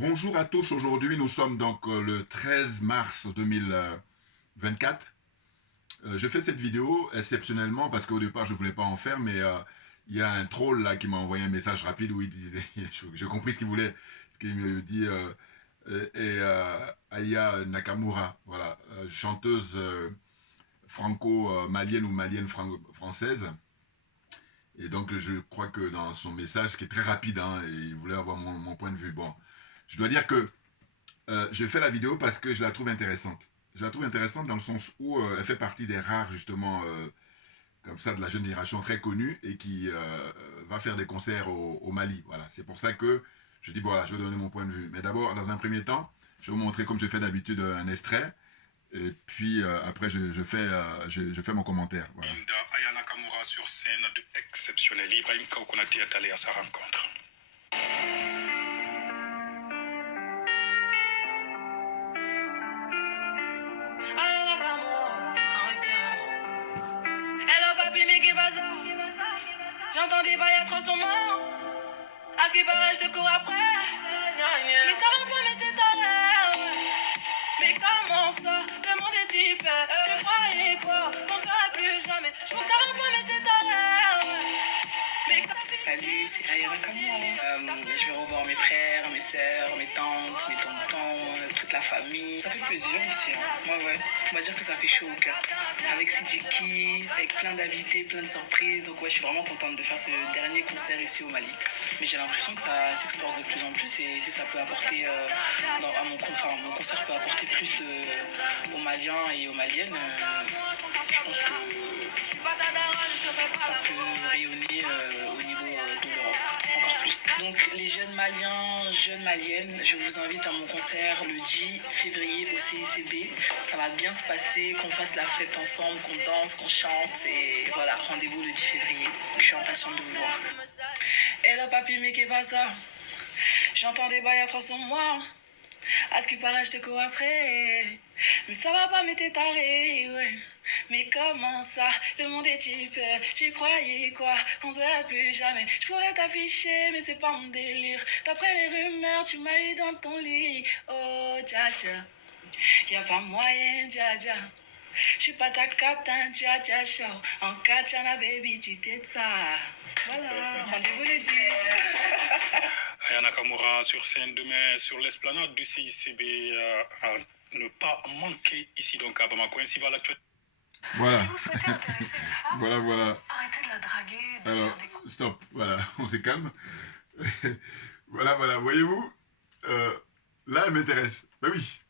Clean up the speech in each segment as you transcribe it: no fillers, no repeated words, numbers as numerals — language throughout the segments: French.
Bonjour à tous, aujourd'hui nous sommes donc le 13 mars 2024. Je fais cette vidéo exceptionnellement parce qu'au départ je voulais pas en faire, mais il y a un troll là qui m'a envoyé un message rapide où il disait, j'ai compris ce qu'il voulait, ce qu'il me dit, Aya Nakamura, voilà, chanteuse franco-malienne ou malienne française. Et donc je crois que dans son message, qui est très rapide, hein, et il voulait avoir mon point de vue. Bon, je dois dire que je fais la vidéo parce que je la trouve intéressante. Je la trouve intéressante dans le sens où elle fait partie des rares, justement, comme ça, de la jeune génération très connue et qui va faire des concerts au Mali. Voilà, c'est pour ça que je dis, bon, voilà, je vais donner mon point de vue. Mais d'abord, dans un premier temps, je vais vous montrer, comme je fais d'habitude, un extrait. Et puis après, je fais mon commentaire. Voilà. Aya Nakamura sur scène exceptionnelle. Ibrahim Kaoukonati est allé à sa rencontre. J'entends des bails à transformant. À ce qui paraît, je te cours après. Mais ça va pas, mais t'es taré. Mais comment ça? Le monde est type. Tu croyais quoi? Qu'on serait plus jamais. Je pense que ça va pas, mais t'es taré. Salut, c'est Aya Nakamura. Je vais revoir mes frères, mes sœurs, mes tantes, mes tontons, toute la famille. Ça fait plaisir aussi. Hein. Ouais. On va dire que ça fait chaud au cœur. Avec Sidiki, avec plein d'invités, plein de surprises. Donc ouais, je suis vraiment contente de faire ce dernier concert ici au Mali. Mais j'ai l'impression que ça s'exporte de plus en plus et si ça peut apporter, mon concert peut apporter plus aux Maliens et aux Maliennes, je pense que ça peut rayonner au niveau de l'Europe encore plus. Donc les jeunes Maliens, jeunes Maliennes, je vous invite à mon concert le 10 février au CICB. Ça va bien se passer, qu'on fasse la fête ensemble, qu'on danse, qu'on chante et voilà, rendez-vous le 10 février. Je suis impatiente de vous voir. Hello papi, mais qu'est-ce que ça? J'entends des bails à 300 mois. À ce qui paraît, je te cours après. Mais ça va pas, mais t'es taré, ouais. Mais comment ça? Le monde est type. Tu croyais quoi? Qu'on se verrait plus jamais. Je pourrais t'afficher, mais c'est pas mon délire. D'après les rumeurs, tu m'as eu dans ton lit. Oh, dja dja. Y'a pas moyen, dja dja. Je suis pas ta catin, dja dja show. En katchana, baby, tu t'es ça. Voilà, rendez-vous le 10. Aya Nakamura sur scène demain sur l'esplanade du CICB. À ne pas manquer ici donc à Bamako. Ainsi va l'actualité. Voilà. Si vous souhaitez intéresser une femme, Voilà. arrêtez de la draguer, de Alors, faire des... stop. Voilà, on se calme. Voilà. Voyez-vous, là, elle m'intéresse. Ben oui.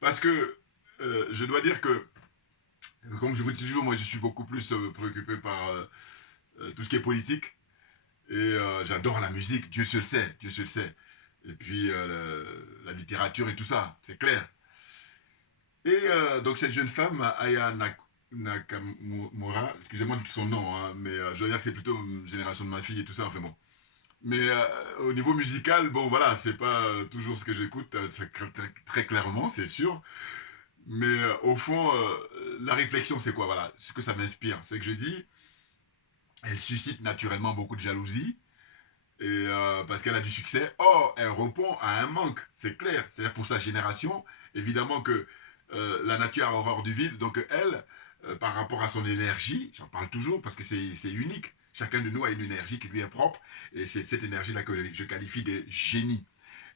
Parce que je dois dire que, comme je vous dis toujours, moi, je suis beaucoup plus préoccupé par tout ce qui est politique. Et j'adore la musique, Dieu se le sait. Et puis la littérature et tout ça, c'est clair. Et donc cette jeune femme, Aya Nakamura, excusez-moi de son nom, hein, mais je dois dire que c'est plutôt une génération de ma fille et tout ça, enfin bon. Mais au niveau musical, bon voilà, c'est pas toujours ce que j'écoute très clairement, c'est sûr. Mais au fond, la réflexion, c'est quoi? Voilà, ce que ça m'inspire, c'est que je dis, elle suscite naturellement beaucoup de jalousie. Et parce qu'elle a du succès, or elle répond à un manque, c'est clair. C'est-à-dire pour sa génération, évidemment que la nature a horreur du vide, donc elle, par rapport à son énergie, j'en parle toujours parce que c'est unique. Chacun de nous a une énergie qui lui est propre, et c'est cette énergie-là que je qualifie de génie.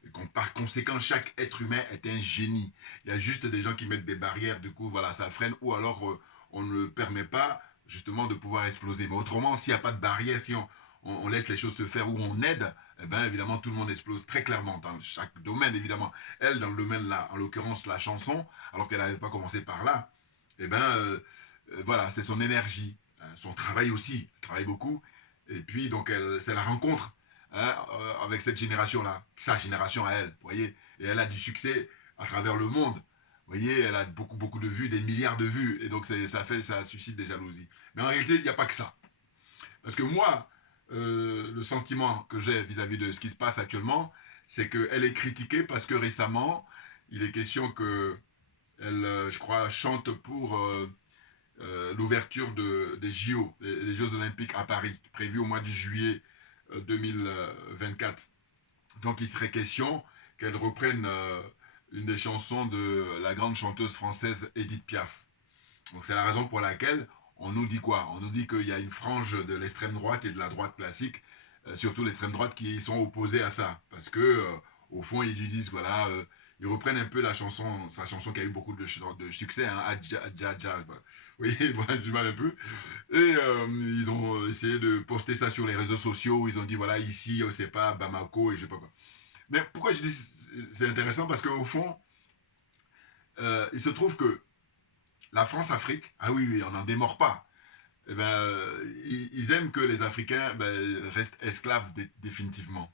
Et par conséquent, chaque être humain est un génie. Il y a juste des gens qui mettent des barrières, du coup, voilà, ça freine, ou alors on ne permet pas justement de pouvoir exploser. Mais autrement, s'il n'y a pas de barrière, si on laisse les choses se faire ou on aide, eh bien évidemment tout le monde explose très clairement dans chaque domaine évidemment. Elle dans le domaine là, en l'occurrence la chanson, alors qu'elle n'avait pas commencé par là, eh bien voilà, c'est son énergie, hein, son travail aussi, elle travaille beaucoup, et puis donc c'est la rencontre, hein, avec cette génération là, sa génération à elle, vous voyez, et elle a du succès à travers le monde. Vous voyez, elle a beaucoup de vues, des milliards de vues, et donc ça suscite des jalousies. Mais en réalité, il n'y a pas que ça. Parce que moi, le sentiment que j'ai vis-à-vis de ce qui se passe actuellement, c'est qu'elle est critiquée parce que récemment, il est question que elle, je crois, chante pour l'ouverture des JO, les Jeux Olympiques à Paris, prévus au mois de juillet 2024. Donc il serait question qu'elle reprenne une des chansons de la grande chanteuse française Edith Piaf. Donc c'est la raison pour laquelle on nous dit quoi? On nous dit qu'il y a une frange de l'extrême droite et de la droite classique, surtout l'extrême droite, qui sont opposés à ça. Parce que, au fond, ils lui disent, voilà, ils reprennent un peu sa chanson qui a eu beaucoup de succès, hein, Adja, Adja, Adja. Oui, voilà, j'ai du mal un peu. Et ils ont essayé de poster ça sur les réseaux sociaux. Ils ont dit, voilà, ici, c'est pas Bamako et je sais pas quoi. Mais pourquoi je dis c'est intéressant? Parce qu'au fond, il se trouve que la France-Afrique, ah oui, oui, on n'en démord pas. Eh ben, ils aiment que les Africains restent esclaves définitivement.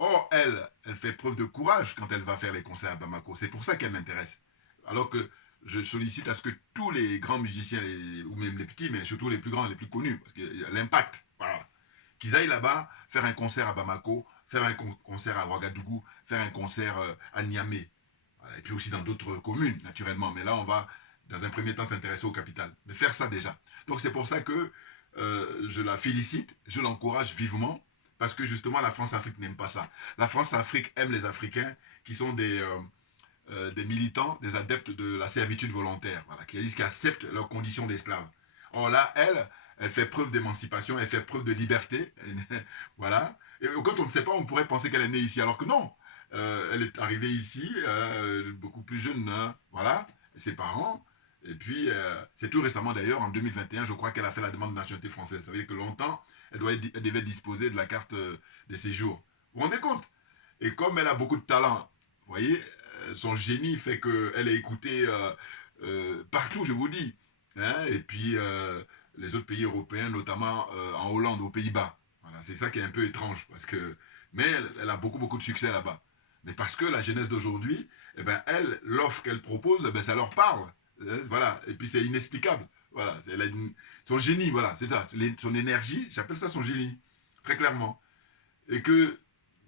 Or, elle fait preuve de courage quand elle va faire les concerts à Bamako. C'est pour ça qu'elle m'intéresse. Alors que je sollicite à ce que tous les grands musiciens, ou même les petits, mais surtout les plus grands, les plus connus, parce qu'il y a l'impact, voilà, qu'ils aillent là-bas faire un concert à Bamako, faire un concert à Ouagadougou, faire un concert à Niamey. Voilà. Et puis aussi dans d'autres communes, naturellement. Mais là, on va, dans un premier temps, s'intéresser aux capitales. Mais faire ça déjà. Donc c'est pour ça que je la félicite, je l'encourage vivement, parce que justement, la France-Afrique n'aime pas ça. La France-Afrique aime les Africains qui sont des militants, des adeptes de la servitude volontaire, voilà, qui acceptent leurs conditions d'esclaves. Or là, elle fait preuve d'émancipation, elle fait preuve de liberté, voilà. Et quand on ne sait pas, on pourrait penser qu'elle est née ici, alors que non. Elle est arrivée ici, beaucoup plus jeune, hein, voilà, ses parents. Et puis, c'est tout récemment d'ailleurs, en 2021, je crois qu'elle a fait la demande de nationalité française. Ça veut dire que longtemps, elle devait disposer de la carte de séjour. Vous vous rendez compte? Et comme elle a beaucoup de talent, vous voyez, son génie fait qu'elle est écoutée partout, je vous dis. Hein, et puis, les autres pays européens, notamment en Hollande, aux Pays-Bas. Voilà, c'est ça qui est un peu étrange. Mais elle a beaucoup, beaucoup de succès là-bas. Mais parce que la jeunesse d'aujourd'hui, eh ben, l'offre qu'elle propose, eh ben, ça leur parle. Voilà. Et puis c'est inexplicable. Voilà. Son génie, voilà, c'est ça. Son énergie, j'appelle ça son génie. Très clairement. Et que,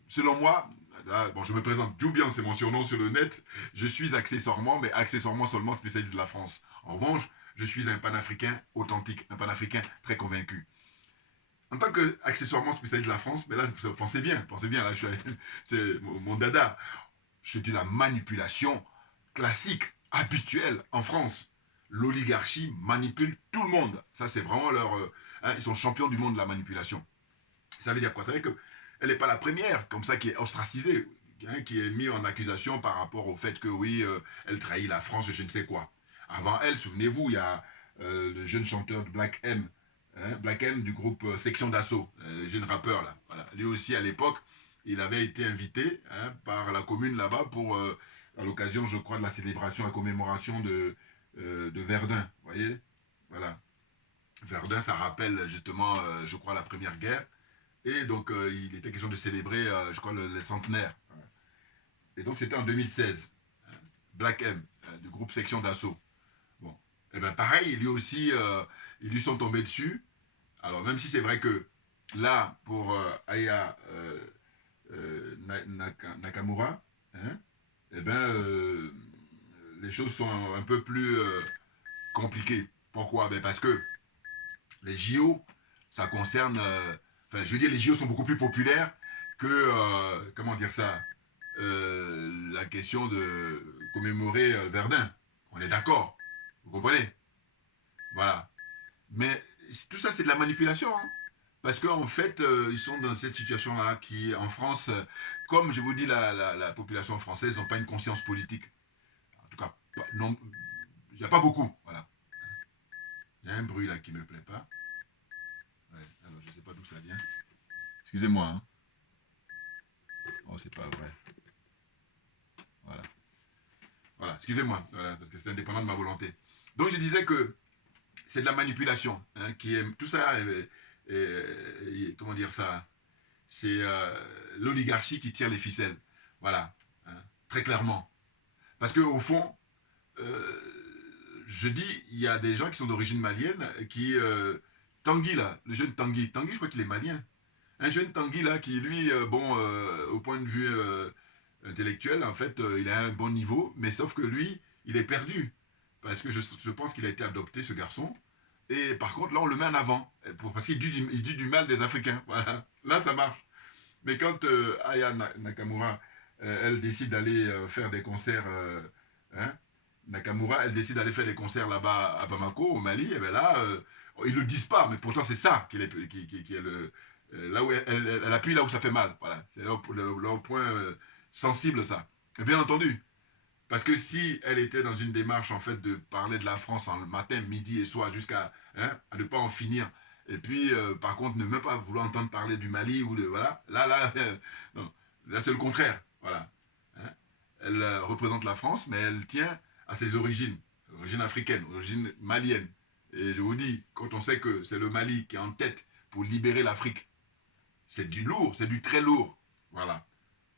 selon moi, là, bon, je me présente, Djoubian, c'est mon surnom sur le net. Je suis accessoirement, mais accessoirement seulement spécialiste de la France. En revanche, je suis un panafricain authentique, un panafricain très convaincu. En tant qu'accessoirement spécialiste de la France, mais là, pensez bien, là, c'est mon dada. C'est de la manipulation classique, habituelle en France. L'oligarchie manipule tout le monde. Ça, c'est vraiment ils sont champions du monde de la manipulation. Ça veut dire quoi? Ça veut dire qu'elle n'est pas la première, comme ça, qui est ostracisée, hein, qui est mise en accusation par rapport au fait que, oui, elle trahit la France, je ne sais quoi. Avant elle, souvenez-vous, il y a le jeune chanteur de Black M, hein, Black M du groupe Section d'Assaut, le jeune rappeur là. Voilà. Lui aussi à l'époque, il avait été invité, hein, par la commune là-bas pour, à l'occasion, je crois, de la célébration, la commémoration de Verdun. Vous voyez? Voilà. Verdun, ça rappelle justement, je crois, la Première Guerre. Et donc, il était question de célébrer, je crois, le centenaire. Voilà. Et donc, c'était en 2016. Hein, Black M, du groupe Section d'Assaut. Bon. Et bien, pareil, lui aussi, ils lui sont tombés dessus. Alors, même si c'est vrai que là, pour Aya Nakamura, hein, eh ben, les choses sont un peu plus compliquées. Pourquoi? Ben parce que les JO, ça concerne... enfin, je veux dire, les JO sont beaucoup plus populaires que, comment dire ça, la question de commémorer Verdun. On est d'accord. Vous comprenez? Voilà. Mais tout ça, c'est de la manipulation. Hein. Parce qu'en fait, ils sont dans cette situation-là qui, en France, comme je vous dis, la population française n'a pas une conscience politique. En tout cas, non, il n'y a pas beaucoup. Voilà. Il y a un bruit là qui ne me plaît pas. Ouais, alors je ne sais pas d'où ça vient. Excusez-moi. Hein. Oh, c'est pas vrai. Voilà. Voilà, excusez-moi, voilà, parce que c'est indépendant de ma volonté. Donc je disais que c'est de la manipulation. Hein, tout ça, comment dire ça? C'est l'oligarchie qui tire les ficelles. Voilà, hein, très clairement. Parce qu'au fond, je dis, il y a des gens qui sont d'origine malienne qui... Tanguy, là, le jeune Tanguy, je crois qu'il est malien. Un jeune Tanguy, là, qui, lui, au point de vue intellectuel, en fait, il a un bon niveau, mais sauf que lui, il est perdu. Parce que je pense qu'il a été adopté, ce garçon. Et par contre, là, on le met en avant. Parce qu'il dit du mal des Africains. Voilà. Là, ça marche. Mais quand Aya Nakamura, elle décide d'aller faire des concerts, hein, Nakamura, elle décide d'aller faire des concerts là-bas à Bamako, au Mali, et bien là, ils le disent pas, mais pourtant c'est ça qui est le, là où elle appuie là où ça fait mal. Voilà, c'est leur point sensible, ça. Et bien entendu, parce que si elle était dans une démarche en fait de parler de la France en matin, midi et soir jusqu'à à ne pas en finir, et puis par contre ne même pas vouloir entendre parler du Mali ou de voilà, là, non, là c'est le contraire, voilà. Hein. Elle représente la France, mais elle tient à ses origines africaines, origines maliennes. Et je vous dis, quand on sait que c'est le Mali qui est en tête pour libérer l'Afrique, c'est du lourd, c'est du très lourd. Voilà.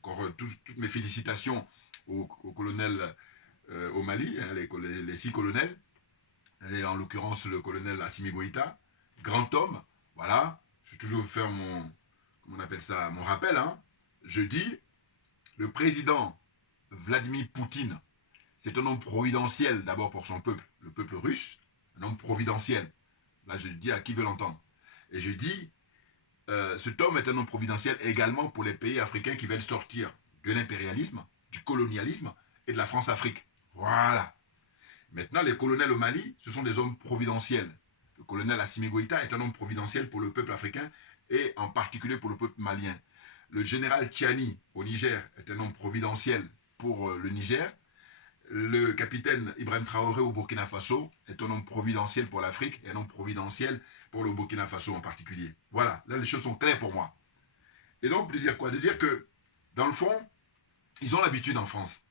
Encore toutes mes félicitations au colonel au Mali, hein, les 6 colonels, et en l'occurrence le colonel Assimi Goïta, grand homme, voilà. Je vais toujours faire comment on appelle ça, mon rappel. Hein. Je dis, le président Vladimir Poutine, c'est un homme providentiel d'abord pour son peuple, le peuple russe, un homme providentiel. Là, je dis à qui veut l'entendre. Et je dis, cet homme est un homme providentiel également pour les pays africains qui veulent sortir de l'impérialisme, du colonialisme et de la France-Afrique. Voilà. Maintenant, les colonels au Mali, ce sont des hommes providentiels. Le colonel Assimi Goïta est un homme providentiel pour le peuple africain et en particulier pour le peuple malien. Le général Tchiani au Niger est un homme providentiel pour le Niger. Le capitaine Ibrahim Traoré au Burkina Faso est un homme providentiel pour l'Afrique et un homme providentiel pour le Burkina Faso en particulier. Voilà, là les choses sont claires pour moi. Et donc, de dire quoi? De dire que, dans le fond, ils ont l'habitude en France.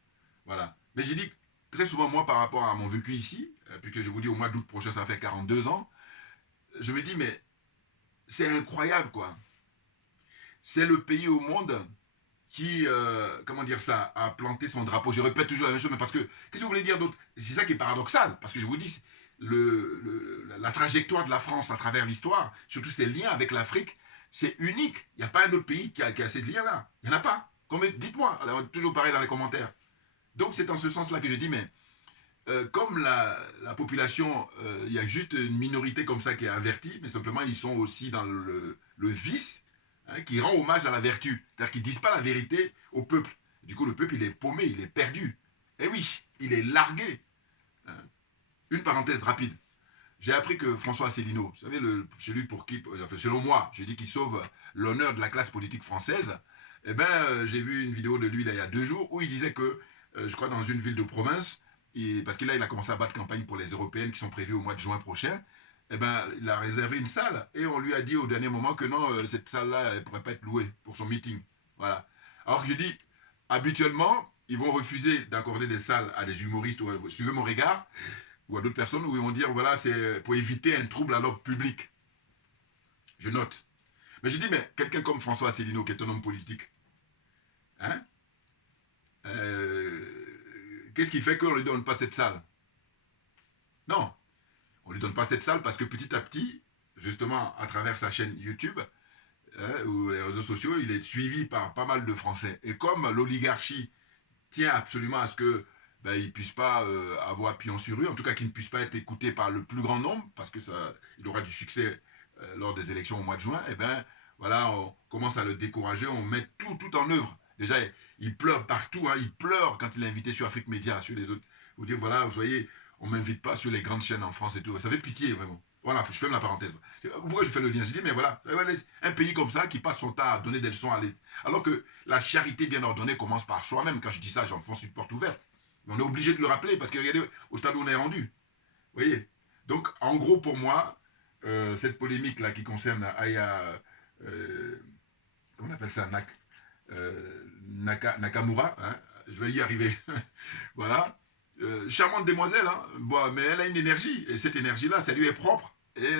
Voilà. Mais j'ai dit très souvent, moi, par rapport à mon vécu ici, puisque je vous dis au mois d'août prochain, ça fait 42 ans, je me dis, mais c'est incroyable, quoi. C'est le pays au monde qui, comment dire ça, a planté son drapeau. Je répète toujours la même chose, mais parce que, qu'est-ce que vous voulez dire d'autre? C'est ça qui est paradoxal, parce que je vous dis, la trajectoire de la France à travers l'histoire, surtout ses liens avec l'Afrique, c'est unique. Il n'y a pas un autre pays qui a ces liens-là. Il n'y en a pas. Dites-moi, alors, toujours pareil dans les commentaires. Donc c'est en ce sens-là que je dis, mais comme la population, il y a juste une minorité comme ça qui est avertie, mais simplement ils sont aussi dans le vice, hein, qui rend hommage à la vertu. C'est-à-dire qu'ils ne disent pas la vérité au peuple. Du coup, le peuple, il est paumé, il est perdu. Et oui, il est largué. Hein. Une parenthèse rapide. J'ai appris que François Asselineau, vous savez, celui pour qui, enfin, selon moi, j'ai dit qu'il sauve l'honneur de la classe politique française, eh bien, j'ai vu une vidéo de lui il y a 2 jours où il disait que, je crois dans une ville de province, parce que là, il a commencé à battre campagne pour les européennes qui sont prévues au mois de juin prochain, eh ben, il a réservé une salle et on lui a dit au dernier moment que non, cette salle-là, elle ne pourrait pas être louée pour son meeting. Voilà. Alors que je dis, habituellement, ils vont refuser d'accorder des salles à des humoristes, ou suivez mon regard, ou à d'autres personnes où ils vont dire, voilà, c'est pour éviter un trouble à l'ordre public. Je note. Mais je dis, mais quelqu'un comme François Asselineau, qui est un homme politique, hein, qu'est-ce qui fait qu'on ne lui donne pas cette salle? Non. On ne lui donne pas cette salle parce que petit à petit, justement, à travers sa chaîne YouTube, ou les réseaux sociaux, il est suivi par pas mal de Français. Et comme l'oligarchie tient absolument à ce que ben, il ne puisse pas avoir pion sur rue, en tout cas qu'il ne puisse pas être écouté par le plus grand nombre, parce que il aura du succès lors des élections au mois de juin, et bien voilà, on commence à le décourager, on met tout en œuvre. Déjà, il pleure partout, hein, il pleure quand il est invité sur Afrique Média, sur les autres. Vous dire, voilà, vous voyez, on ne m'invite pas sur les grandes chaînes en France et tout. Ça fait pitié, vraiment. Voilà, je ferme la parenthèse. Pourquoi je fais le lien? Je dis, mais voilà, un pays comme ça qui passe son temps à donner des leçons à l'État. Alors que la charité bien ordonnée commence par soi-même. Quand je dis ça, j'enfonce une porte ouverte. Mais on est obligé de le rappeler parce que regardez au stade où on est rendu. Vous voyez? Donc, en gros, pour moi, cette polémique-là qui concerne Aya, comment on appelle ça, Nakamura, hein, je vais y arriver. Voilà. Charmante demoiselle, hein, bon, mais elle a une énergie, et cette énergie-là, ça lui est propre. Et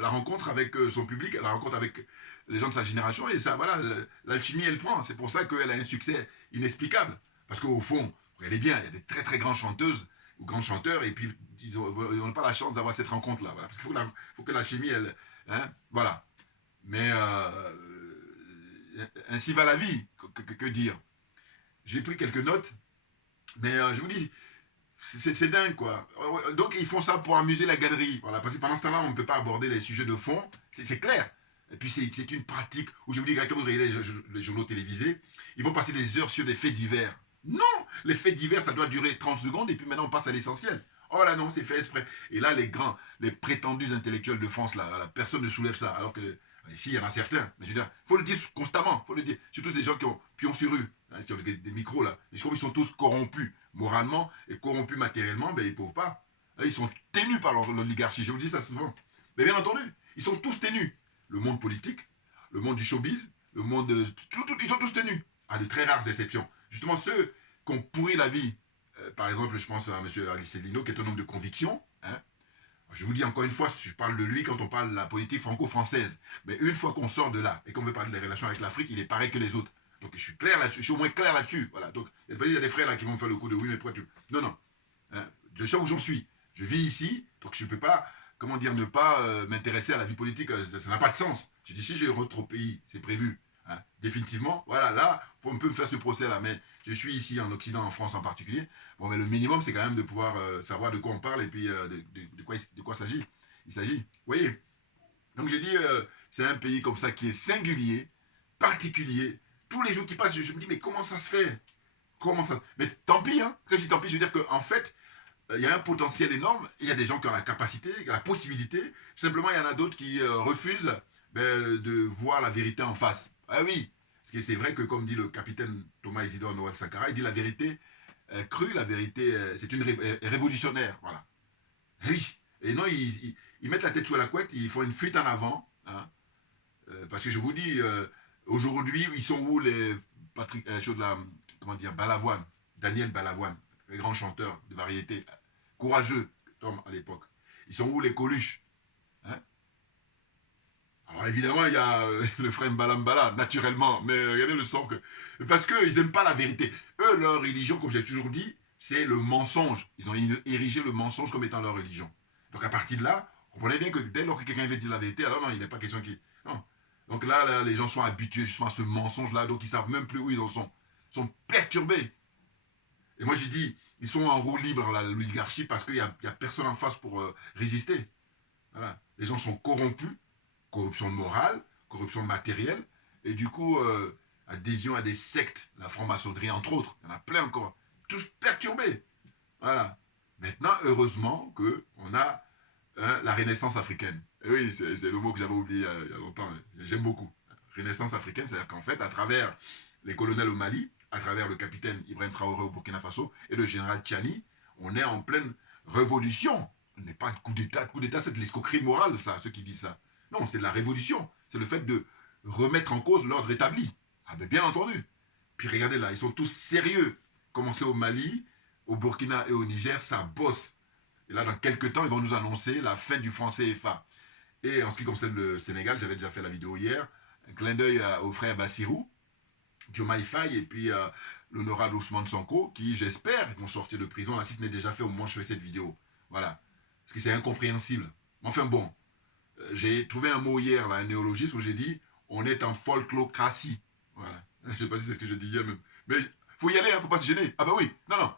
la rencontre avec son public, la rencontre avec les gens de sa génération, et ça, voilà, l'alchimie, elle prend. C'est pour ça qu'elle a un succès inexplicable. Parce qu'au fond, regardez bien, il y a des très très grandes chanteuses ou grands chanteurs, et puis ils n'ont pas la chance d'avoir cette rencontre-là. Voilà, parce qu'il faut que l'alchimie, elle. Hein, voilà. Mais ainsi va la vie, que dire. J'ai pris quelques notes, mais je vous dis, c'est dingue, quoi. Donc, ils font ça pour amuser la galerie. Voilà, parce que pendant ce temps-là, on ne peut pas aborder les sujets de fond. C'est clair. Et puis c'est une pratique où je vous dis, quand vous regardez les journaux télévisés, ils vont passer des heures sur des faits divers. Non, les faits divers, ça doit durer 30 secondes et puis maintenant on passe à l'essentiel. Oh là non, c'est fait exprès. Et là, les prétendus intellectuels de France, là, personne ne soulève ça. Alors que, ici, il y en a certains. Mais je veux dire, il faut le dire constamment, faut le dire. Surtout ces gens qui ont pion sur rue, hein, qui ont des micros là. Et comme ils sont tous corrompus moralement et corrompus matériellement, ben, ils ne peuvent pas. Ils sont tenus par l'oligarchie, je vous dis ça souvent. Mais bien entendu, ils sont tous tenus. Le monde politique, le monde du showbiz, le monde... ils sont tous tenus, à de très rares exceptions. Justement, ceux qui ont pourri la vie, par exemple, je pense à M. Alicelino, qui est un homme de conviction. Hein. Je vous dis encore une fois, je parle de lui quand on parle de la politique franco-française. Mais une fois qu'on sort de là et qu'on veut parler des relations avec l'Afrique, il est pareil que les autres. Donc je suis clair là-dessus, je suis au moins clair là-dessus. Voilà. Donc il y a des frères là qui vont me faire le coup de oui, mais pourquoi tu... Non, non. Hein. Je sais où j'en suis. Je vis ici, donc je ne peux pas, comment dire, ne pas m'intéresser à la vie politique. Ça n'a pas de sens. Je dis, si je rentre au pays, c'est prévu. Hein, définitivement, voilà, là, on peut me faire ce procès-là, mais je suis ici en Occident, en France en particulier. Bon, mais le minimum, c'est quand même de pouvoir savoir de quoi on parle et puis de quoi il s'agit. Vous voyez? Donc, je dis, c'est un pays comme ça qui est singulier, particulier. Tous les jours qui passent, je me dis, mais comment ça se fait? Comment ça... Mais tant pis, hein. Quand je dis tant pis, je veux dire qu'en fait, il y a un potentiel énorme. Il y a des gens qui ont la capacité, qui ont la possibilité. Simplement, il y en a d'autres qui refusent de voir la vérité en face. Ah oui, parce que c'est vrai que, comme dit le capitaine Thomas Isidore Noël Sankara, il dit la vérité crue, la vérité, c'est une révolutionnaire. Voilà. Et oui. Et non, ils mettent la tête sous la couette, ils font une fuite en avant. Hein, parce que je vous dis, aujourd'hui, ils sont où les Patrick, comment dire, Balavoine, Daniel Balavoine, très grand chanteur de variété, courageux, Tom, à l'époque. Ils sont où les Coluches? Hein? Alors évidemment, il y a le frère Mbalambala, naturellement, mais regardez le son que... Parce qu'ils n'aiment pas la vérité. Eux, leur religion, comme j'ai toujours dit, c'est le mensonge. Ils ont érigé le mensonge comme étant leur religion. Donc à partir de là, vous comprenez bien que dès lors que quelqu'un veut dire la vérité, alors non, il n'est pas question qui... Non. Donc là, les gens sont habitués justement à ce mensonge-là, donc ils ne savent même plus où ils en sont. Ils sont perturbés. Et moi j'ai dit, ils sont en roue libre, l'oligarchie, parce qu'il n'y a personne en face pour résister. Voilà. Les gens sont corrompus, corruption morale, corruption matérielle, et du coup, adhésion à des sectes, la franc-maçonnerie entre autres, il y en a plein encore, tous perturbés. Voilà. Maintenant, heureusement qu'on a la renaissance africaine. Et oui, c'est le mot que j'avais oublié il y a longtemps, j'aime beaucoup. Renaissance africaine, c'est-à-dire qu'en fait, à travers les colonels au Mali, à travers le capitaine Ibrahim Traoré au Burkina Faso et le général Tchani, on est en pleine révolution. On n'est pas de coup d'État. Coup d'État, c'est de l'escroquerie morale, ça, ceux qui disent ça. Non, c'est de la révolution. C'est le fait de remettre en cause l'ordre établi. Ah ben bien entendu. Puis regardez là, ils sont tous sérieux. Commencez au Mali, au Burkina et au Niger, ça bosse. Et là, dans quelques temps, ils vont nous annoncer la fin du franc CFA. Et en ce qui concerne le Sénégal, j'avais déjà fait la vidéo hier, un clin d'œil au frère Bassirou, Diomaye Faye et puis l'honorable Ousmane Sonko, qui, j'espère, vont sortir de prison. Là, si ce n'est déjà fait, au moins je fais cette vidéo. Voilà. Parce que c'est incompréhensible. Enfin bon, j'ai trouvé un mot hier, là, un néologisme, où j'ai dit on est en folklocratie. Voilà. Je ne sais pas si c'est ce que je dis hier même. Mais il faut y aller, il ne faut pas se gêner. Ah ben oui, non, non.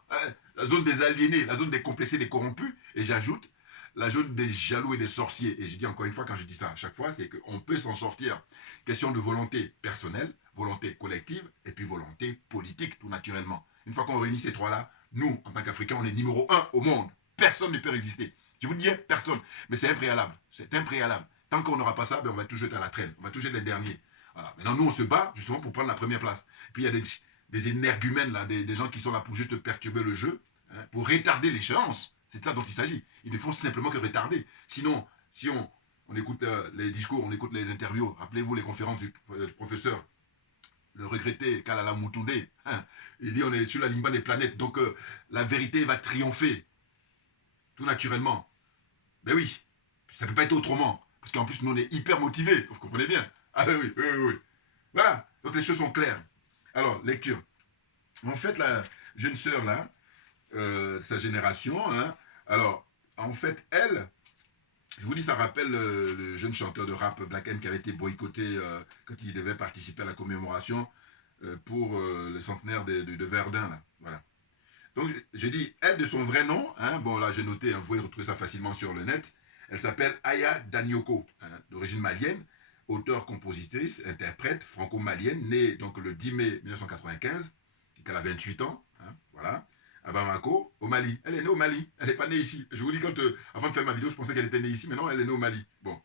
La zone des aliénés, la zone des complexés, des corrompus. Et j'ajoute la zone des jaloux et des sorciers. Et je dis encore une fois, quand je dis ça à chaque fois, c'est qu'on peut s'en sortir. Question de volonté personnelle, volonté collective, et puis volonté politique, tout naturellement. Une fois qu'on réunit ces trois-là, nous, en tant qu'Africains, on est numéro 1 au monde. Personne ne peut résister. Je vous dis, personne. Mais c'est impréalable. C'est impréalable. Tant qu'on n'aura pas ça, ben on va toujours être à la traîne. On va toujours être les derniers. Voilà. Maintenant, nous, on se bat justement pour prendre la première place. Puis il y a des énergumènes, là, des gens qui sont là pour juste perturber le jeu, hein, pour retarder l'échéance. C'est de ça dont il s'agit. Ils ne font simplement que retarder. Sinon, si on écoute les discours, on écoute les interviews, rappelez-vous les conférences du professeur, le regretté Kalala Moutounde, hein, il dit on est sur la ligne des planètes, donc la vérité va triompher, tout naturellement. Ben oui, ça ne peut pas être autrement. Parce qu'en plus, nous, on est hyper motivés. Vous comprenez bien? Ah ben oui, oui, oui, oui. Voilà. Donc, les choses sont claires. Alors, lecture. En fait, la jeune sœur, là, sa génération, hein, alors, en fait, elle, je vous dis, ça rappelle le jeune chanteur de rap Black M qui avait été boycotté quand il devait participer à la commémoration pour le centenaire de Verdun, là. Voilà. Donc, je dis, elle, de son vrai nom, hein, bon, là, j'ai noté, hein, vous pouvez retrouver ça facilement sur le net, elle s'appelle Aya Danioko, hein, d'origine malienne. auteure-compositrice, interprète franco-malienne, née donc le 10 mai 1995, qu'elle a 28 ans, hein, voilà, à Bamako, au Mali. Elle est née au Mali, elle n'est pas née ici. Je vous dis, avant de faire ma vidéo, je pensais qu'elle était née ici, mais non, elle est née au Mali. Bon.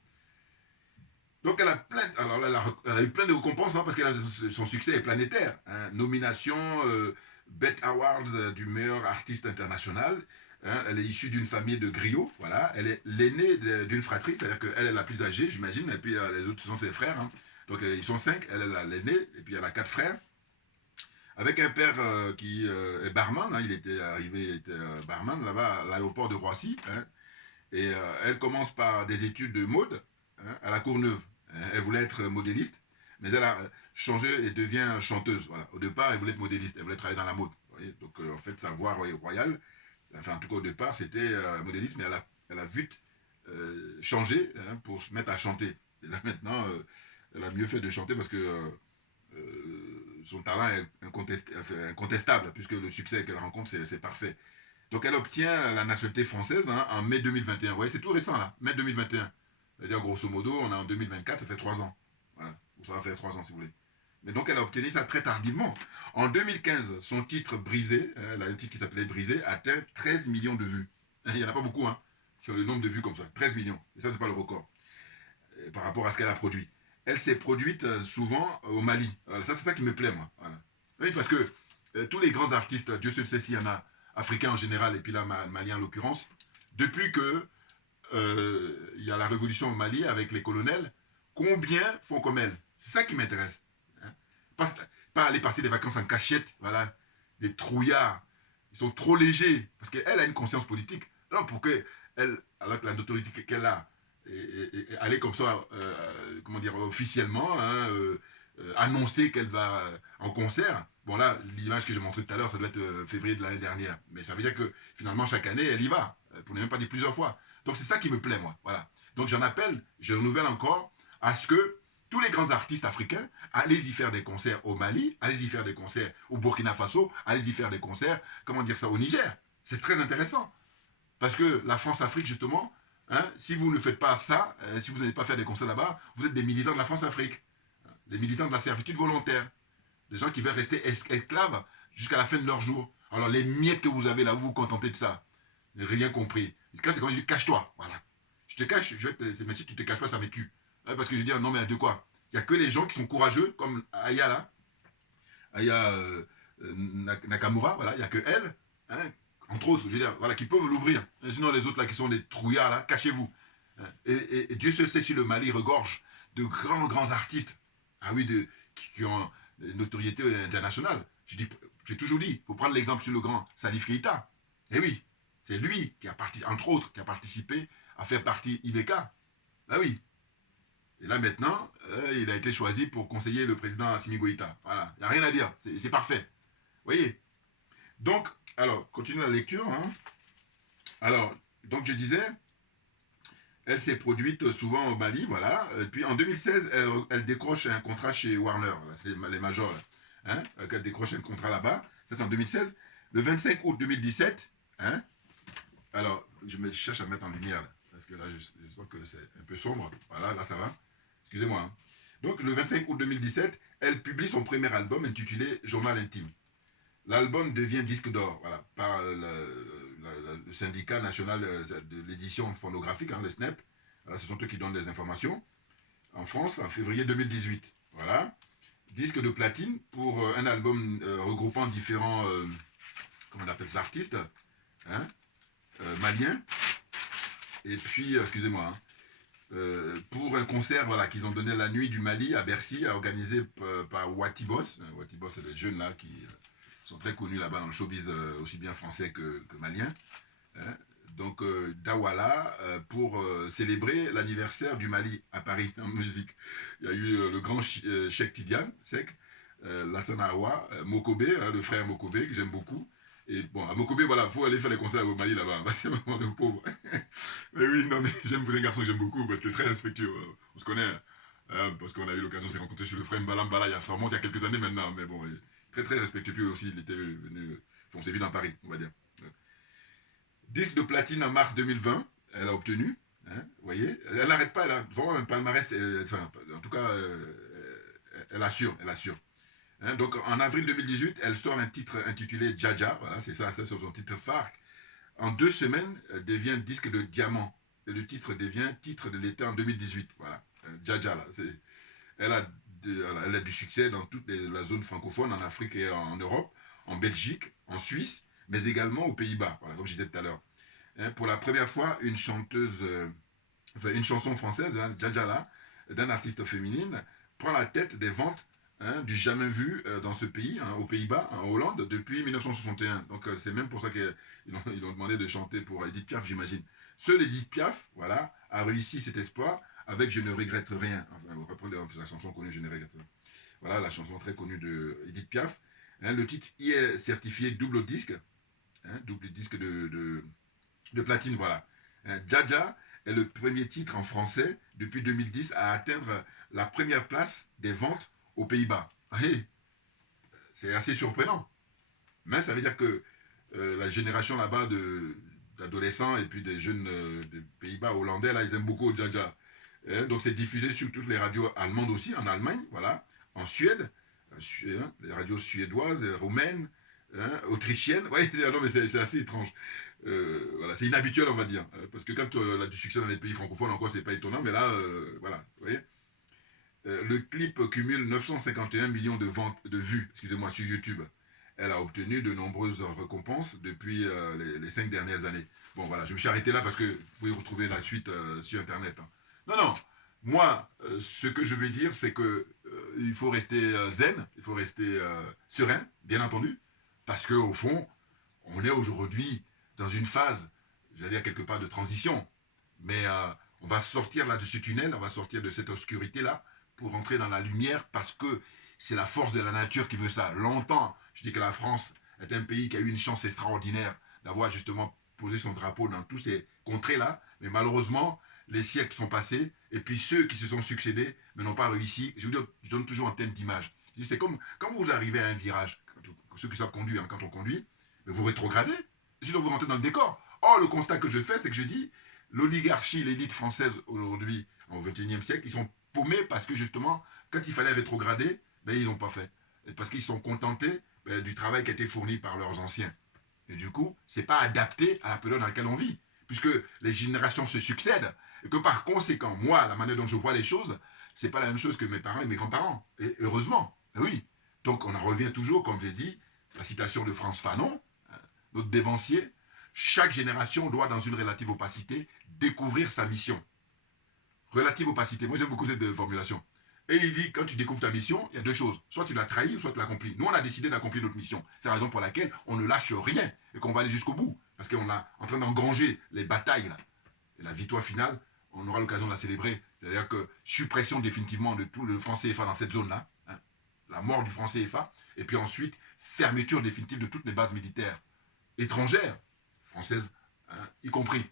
Donc elle a elle a eu plein de récompenses, hein, parce que son succès est planétaire. Hein. Nomination BET Awards du meilleur artiste international. Hein. Elle est issue d'une famille de griots, voilà. Elle est l'aînée d'une fratrie, c'est-à-dire qu'elle est la plus âgée, j'imagine, et puis les autres sont ses frères. Hein. Donc ils sont 5, elle est l'aînée, et puis elle a 4 frères. Avec un père qui est barman, hein, il était arrivé, il était barman là-bas à l'aéroport de Roissy. Hein, et elle commence par des études de mode, hein, à la Courneuve. Hein, elle voulait être modéliste, mais elle a changé et devient chanteuse. Voilà. Au départ, elle voulait être modéliste, elle voulait travailler dans la mode. Vous voyez. Donc en fait, sa voie royale, enfin en tout cas au départ, c'était modéliste, mais elle a vite changé, hein, pour se mettre à chanter. Et là maintenant, elle a mieux fait de chanter parce que son talent est incontestable, puisque le succès qu'elle rencontre, c'est parfait. Donc elle obtient la nationalité française, hein, en mai 2021. Vous voyez, c'est tout récent là, mai 2021. C'est-à-dire grosso modo, on est en 2024, ça fait 3 ans. Voilà, ou ça va faire 3 ans si vous voulez. Mais donc elle a obtenu ça très tardivement. En 2015, son titre Brisé, elle a un titre qui s'appelait Brisé, atteint 13 millions de vues. Il n'y en a pas beaucoup, hein, qui ont le nombre de vues comme ça. 13 millions. Et ça, c'est pas le record. Par rapport à ce qu'elle a produit. Elle s'est produite souvent au Mali. Voilà, ça, c'est ça qui me plaît, moi. Voilà. Oui, parce que tous les grands artistes, Dieu seul sait s'il y en a, africains en général, et puis là, maliens en l'occurrence, depuis que il y a la révolution au Mali avec les colonels, combien font comme elle? C'est ça qui m'intéresse. Hein? Pas aller passer des vacances en cachette, voilà, des trouillards. Ils sont trop légers, parce qu'elle a une conscience politique. Non, pour que elle, alors que la notoriété qu'elle a, et aller comme ça, comment dire, officiellement, hein, annoncer qu'elle va en concert. Bon là, l'image que j'ai montrée tout à l'heure, ça doit être février de l'année dernière. Mais ça veut dire que finalement, chaque année, elle y va. Pour ne même pas dire plusieurs fois. Donc c'est ça qui me plaît, moi. Voilà. Donc j'en appelle, je renouvelle encore, à ce que tous les grands artistes africains, allez-y faire des concerts au Mali, allez-y faire des concerts au Burkina Faso, allez-y faire des concerts, comment dire ça, au Niger. C'est très intéressant. Parce que la France-Afrique, justement, hein, si vous ne faites pas ça, si vous n'allez pas faire des concerts là-bas, vous êtes des militants de la France-Afrique. Des militants de la servitude volontaire. Des gens qui veulent rester esclaves jusqu'à la fin de leur jour. Alors les miettes que vous avez là, vous vous contentez de ça. Rien compris. C'est quand je dis cache-toi. Voilà. Je te cache, mais si tu te caches pas, ça me tue. Parce que je dis, non mais de quoi? Il n'y a que les gens qui sont courageux, comme Aya là. Aya Nakamura, voilà, il n'y a que elle, hein, entre autres, je veux dire, voilà, qui peuvent l'ouvrir. Sinon les autres là qui sont des trouillards là, cachez-vous. Et Dieu seul sait si le Mali regorge de grands artistes. Ah oui, qui ont une notoriété internationale. J'ai toujours dit, il faut prendre l'exemple sur le grand Salif Keïta. Et oui, c'est lui qui a participé, entre autres, qui a participé à faire partie Ibeka. Là oui. Et là maintenant, il a été choisi pour conseiller le président Assimi Goïta. Voilà, il n'y a rien à dire, c'est parfait. Vous voyez? Donc, alors, continue la lecture. Hein. Alors, donc je disais, elle s'est produite souvent au Mali, voilà. Et puis en 2016, elle décroche un contrat chez Warner, c'est les majors, là. Hein, elle décroche un contrat là-bas. Ça, c'est en 2016. Le 25 août 2017, hein, alors, je me cherche à mettre en lumière, là, parce que là, je sens que c'est un peu sombre. Voilà, là, ça va. Excusez-moi. Hein. Donc, le 25 août 2017, elle publie son premier album intitulé Journal intime. L'album devient disque d'or, voilà, par le syndicat national de l'édition phonographique, hein, le SNEP. Voilà, ce sont eux qui donnent les informations. En France, en février 2018. Voilà. Disque de platine pour un album regroupant différents comment on appelle ça, artistes, hein, maliens. Et puis, excusez-moi, hein, pour un concert voilà, qu'ils ont donné la nuit du Mali à Bercy, organisé par Watibos. Watibos, c'est les jeunes là qui sont très connus là-bas dans le showbiz, aussi bien français que malien. Hein. Donc Dawala, pour célébrer l'anniversaire du Mali à Paris en musique. Il y a eu le grand Cheikh Tidiane, Sek, Lassana Awa, Mokobe, hein, le frère Mokobe, que j'aime beaucoup. Et bon, à Mokobe, voilà, il faut aller faire les concerts au Mali là-bas, c'est vraiment le pauvre. Mais oui, non, mais j'aime un garçon que j'aime beaucoup parce qu'il est très respectueux. On se connaît, hein, parce qu'on a eu l'occasion de se rencontrer sur le frère Mbalambala, ça remonte il y a quelques années maintenant, mais bon, très très respectueux. Puis aussi, il était venu, on s'est vu dans Paris, on va dire. Disque de platine en mars 2020, elle a obtenu. Hein, vous voyez, elle n'arrête pas, elle a vraiment un palmarès, enfin, en tout cas, elle assure, elle assure. Hein, donc en avril 2018, elle sort un titre intitulé Jaja, voilà, c'est ça, c'est son titre phare. En 2 semaines, elle devient disque de diamant. Et le titre devient titre de l'été en 2018. Voilà, Jaja, là, elle, a elle a du succès dans toute la zone francophone, en Afrique et en Europe, en Belgique, en Suisse, mais également aux Pays-Bas, voilà, comme je disais tout à l'heure. Hein, pour la première fois, une chanteuse, enfin une chanson française, hein, Djadjala, d'un artiste féminine, prend la tête des ventes, hein, du jamais vu dans ce pays, hein, aux Pays-Bas, en Hollande, depuis 1961. Donc c'est même pour ça qu'ils ont demandé de chanter pour Edith Piaf, j'imagine. Seule Edith Piaf, voilà, a réussi cet espoir avec Je ne regrette rien. Enfin, la chanson connue, Je ne regrette rien. Voilà, la chanson très connue de Edith Piaf. Hein, le titre y est certifié double disque, hein, double disque de platine, voilà. Hein, Jaja est le premier titre en français depuis 2010 à atteindre la première place des ventes aux Pays-Bas. Hey, c'est assez surprenant. Mais ça veut dire que la génération là-bas d'adolescents et puis des jeunes des Pays-Bas hollandais, là, ils aiment beaucoup Jaja. Donc c'est diffusé sur toutes les radios allemandes aussi, en Allemagne, voilà, en Suède, hein, les radios suédoises, roumaines, hein, autrichiennes. Oui, non, mais c'est assez étrange. Voilà, c'est inhabituel, on va dire. Parce que quand elle a du succès dans les pays francophones, encore, c'est pas étonnant, mais là, voilà, vous voyez. Le clip cumule 951 millions de ventes, de vues, excusez-moi, sur YouTube. Elle a obtenu de nombreuses récompenses depuis les 5 dernières années. Bon, voilà, je me suis arrêté là parce que vous pouvez retrouver la suite sur Internet. Hein. Non, non, moi, ce que je veux dire, c'est que il faut rester zen, il faut rester serein, bien entendu, parce qu'au fond, on est aujourd'hui dans une phase, j'allais dire quelque part de transition, mais on va sortir là de ce tunnel, on va sortir de cette obscurité-là pour entrer dans la lumière parce que c'est la force de la nature qui veut ça. Longtemps, je dis que la France est un pays qui a eu une chance extraordinaire d'avoir justement posé son drapeau dans tous ces contrées-là, mais malheureusement, les siècles sont passés, et puis ceux qui se sont succédés mais n'ont pas réussi. Je vous dis, je donne toujours un thème d'image. C'est comme quand vous arrivez à un virage, ceux qui savent conduire, hein, quand on conduit, vous rétrogradez, sinon vous rentrez dans le décor. Or, le constat que je fais, c'est que je dis, l'oligarchie, l'élite française aujourd'hui, au XXIe siècle, ils sont paumés parce que justement, quand il fallait rétrograder, ben, ils n'ont pas fait. Et parce qu'ils sont contentés du travail qui a été fourni par leurs anciens. Et du coup, ce n'est pas adapté à la période dans laquelle on vit, puisque les générations se succèdent, et que par conséquent, moi, la manière dont je vois les choses, ce n'est pas la même chose que mes parents et mes grands-parents. Et heureusement, oui. Donc on en revient toujours, comme j'ai dit, la citation de Frantz Fanon, notre dévancier, chaque génération doit, dans une relative opacité, découvrir sa mission. Relative opacité, moi j'aime beaucoup cette formulation. Et il dit, quand tu découvres ta mission, il y a deux choses. Soit tu l'as trahi, soit tu l'accomplis. Nous, on a décidé d'accomplir notre mission. C'est la raison pour laquelle on ne lâche rien et qu'on va aller jusqu'au bout. Parce qu'on est en train d'engranger les batailles, là. Et la victoire finale, on aura l'occasion de la célébrer. C'est-à-dire que suppression définitivement de tout le franc CFA dans cette zone-là. Hein, la mort du franc CFA. Et puis ensuite, fermeture définitive de toutes les bases militaires étrangères, françaises, hein, y compris.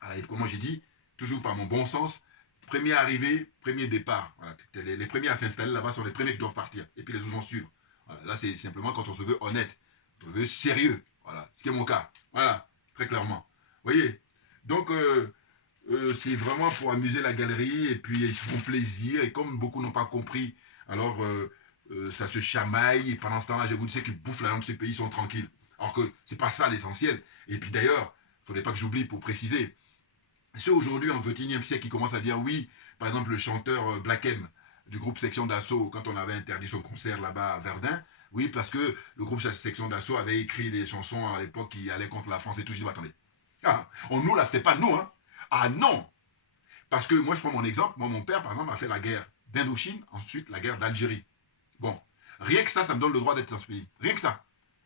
Alors, comme j'ai dit, toujours par mon bon sens, premier arrivé, premier départ. Voilà, les premiers à s'installer là-bas sont les premiers qui doivent partir. Et puis les autres vont suivre. Voilà, là, c'est simplement quand on se veut honnête, on se veut sérieux. Voilà, ce qui est mon cas. Voilà, très clairement. Vous voyez. Donc, c'est vraiment pour amuser la galerie. Et puis, ils se font plaisir. Et comme beaucoup n'ont pas compris, alors ça se chamaille. Et pendant ce temps-là, je vous dis qu'ils bouffent la langue de ce pays, ils sont tranquilles. Alors que c'est pas ça l'essentiel. Et puis d'ailleurs, il ne faudrait pas que j'oublie pour préciser. Ceux aujourd'hui, en XXIe siècle, qui commencent à dire oui, par exemple, le chanteur Black M du groupe Section d'Assaut, quand on avait interdit son concert là-bas à Verdun, oui, parce que le groupe Section d'Assaut avait écrit des chansons à l'époque qui allaient contre la France et tout. Je dis, attendez, on nous la fait pas, nous, hein. Ah non. Parce que moi, je prends mon exemple. Moi, mon père, par exemple, a fait la guerre d'Indochine, ensuite la guerre d'Algérie. Bon, rien que ça me donne le droit d'être dans ce pays. Rien que ça.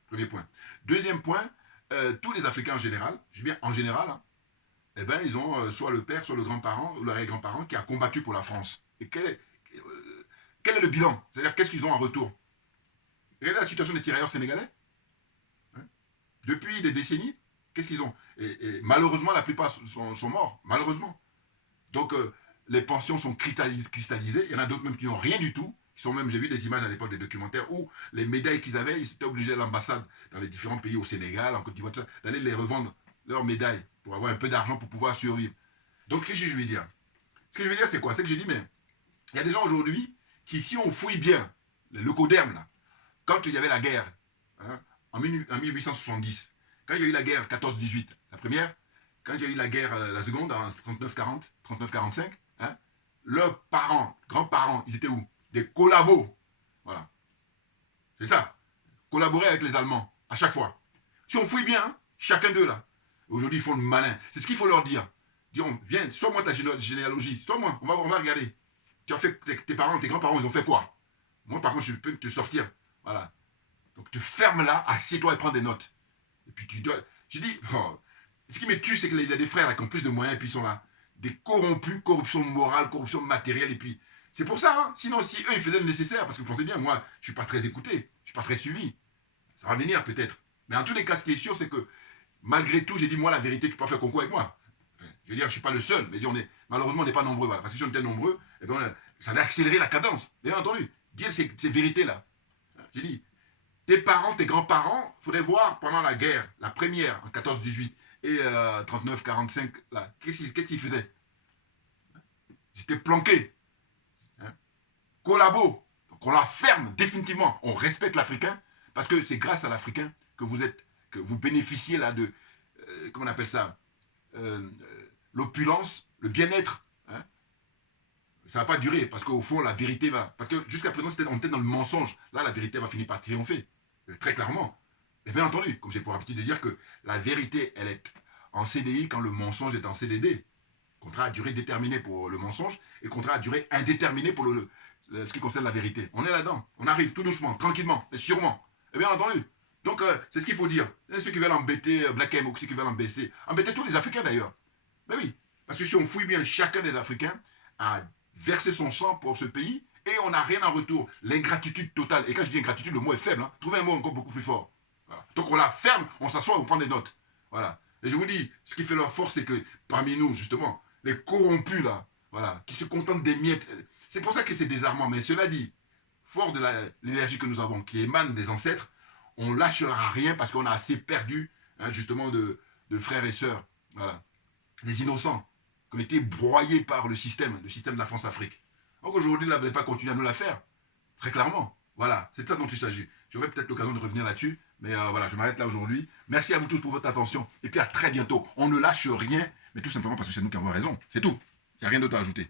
Premier point. Deuxième point, tous les Africains en général, je dis bien en général, hein, eh ben, ils ont soit le père, soit le grand-parent, ou l'arrière-grand-parent qui a combattu pour la France. Et quel est le bilan? C'est-à-dire, qu'est-ce qu'ils ont en retour? Regardez la situation des tirailleurs sénégalais. Hein? Depuis des décennies, qu'est-ce qu'ils ont? Et malheureusement, la plupart sont morts. Malheureusement. Donc, les pensions sont cristallisées. Il y en a d'autres même qui n'ont rien du tout. J'ai vu des images à l'époque des documentaires où les médailles qu'ils avaient, ils étaient obligés à l'ambassade dans les différents pays, au Sénégal, en Côte d'Ivoire, d'aller les revendre, leurs médailles, pour avoir un peu d'argent pour pouvoir survivre. Donc, qu'est-ce que je vais dire? Ce que je veux dire, c'est quoi? C'est que je dis, mais il y a des gens aujourd'hui qui, si on fouille bien le coderme, là, quand il y avait la guerre, hein, en 1870, quand il y a eu la guerre 14-18, la première, quand il y a eu la guerre, la seconde, en 39-40, 39-45, hein, leurs parents, grands-parents, ils étaient où? Des collabos. Voilà. C'est ça. Collaborer avec les Allemands, à chaque fois. Si on fouille bien, hein, chacun d'eux, là, aujourd'hui, ils font le malin. C'est ce qu'il faut leur dire. Disons, viens, sors-moi ta généalogie, sors-moi, on va regarder. Tu as fait, tes parents, tes grands-parents, ils ont fait quoi? Moi, par contre, je peux te sortir. Voilà. Donc, tu fermes là, assieds-toi et prends des notes. Et puis, tu dois. Je dis, oh, ce qui me tue, c'est qu'il y a des frères là, qui ont plus de moyens, et puis ils sont là. Des corrompus, corruption morale, corruption matérielle, et puis. C'est pour ça, hein. Sinon, si eux, ils faisaient le nécessaire, parce que vous pensez bien, moi, je ne suis pas très écouté, je ne suis pas très suivi. Ça va venir, peut-être. Mais en tous les cas, ce qui est sûr, c'est que, malgré tout, j'ai dit, moi, la vérité, tu peux pas faire concours avec moi. Je veux dire, je ne suis pas le seul, mais malheureusement, on n'est pas nombreux. Voilà. Parce que si on était nombreux, eh bien, ça allait accélérer la cadence. Bien entendu, dire ces vérités-là. J'ai dit, tes parents, tes grands-parents, il faudrait voir pendant la guerre, la première, en 14-18 et 39-45, là, qu'est-ce qu'ils faisaient? Ils étaient planqués. Hein? Collabos. Donc on la ferme définitivement. On respecte l'Africain, parce que c'est grâce à l'Africain que vous bénéficiez là de, comment on appelle ça, l'opulence, le bien-être. Hein? Ça ne va pas durer, parce qu'au fond, la vérité va... Parce que jusqu'à présent, on était dans le mensonge. Là, la vérité va finir par triompher, très clairement. Et bien entendu, comme j'ai pour habitude de dire que la vérité, elle est en CDI quand le mensonge est en CDD. Contrat à durée déterminée pour le mensonge et contrat à durée indéterminée pour ce qui concerne la vérité. On est là-dedans. On arrive tout doucement, tranquillement, mais sûrement. Et bien entendu. Donc, c'est ce qu'il faut dire. Et ceux qui veulent embêter Black M ou ceux qui veulent embêter tous les Africains d'ailleurs. Mais oui, parce que si on fouille bien, chacun des Africains a versé son sang pour ce pays et on n'a rien en retour. L'ingratitude totale. Et quand je dis ingratitude, le mot est faible. Hein. Trouvez un mot encore beaucoup plus fort. Voilà. Donc on la ferme, on s'assoit, on prend des notes. Voilà. Et je vous dis, ce qui fait leur force, c'est que parmi nous, justement, les corrompus là, voilà, qui se contentent des miettes, c'est pour ça que c'est désarmant. Mais cela dit, fort de l'énergie que nous avons, qui émane des ancêtres, on lâchera rien parce qu'on a assez perdu, hein, justement, de frères et sœurs. Voilà. Des innocents qui ont été broyés par le système de la France-Afrique. Donc aujourd'hui, là, vous n'allez pas continuer à nous la faire. Très clairement. Voilà, c'est de ça dont il s'agit. J'aurai peut-être l'occasion de revenir là-dessus, mais voilà, je m'arrête là aujourd'hui. Merci à vous tous pour votre attention. Et puis à très bientôt. On ne lâche rien, mais tout simplement parce que c'est nous qui avons raison. C'est tout. Il n'y a rien d'autre à ajouter.